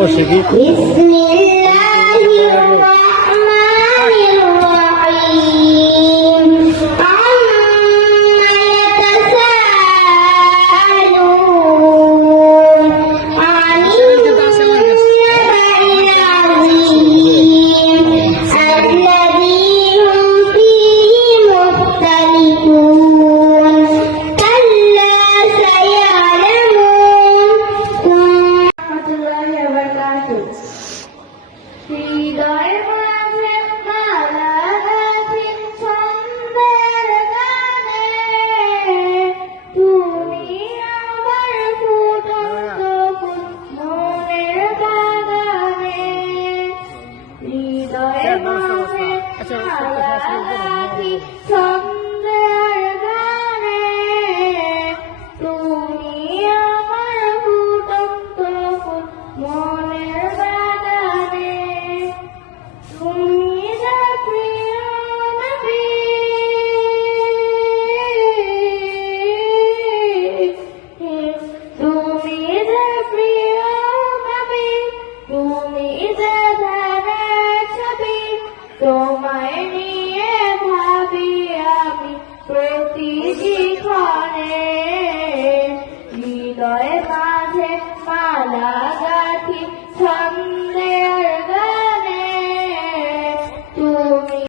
Oh, sige. Bismillah. হৃদয় মাঝে মালা তোমায় নিয়ে ভাবি আমি প্রতিটি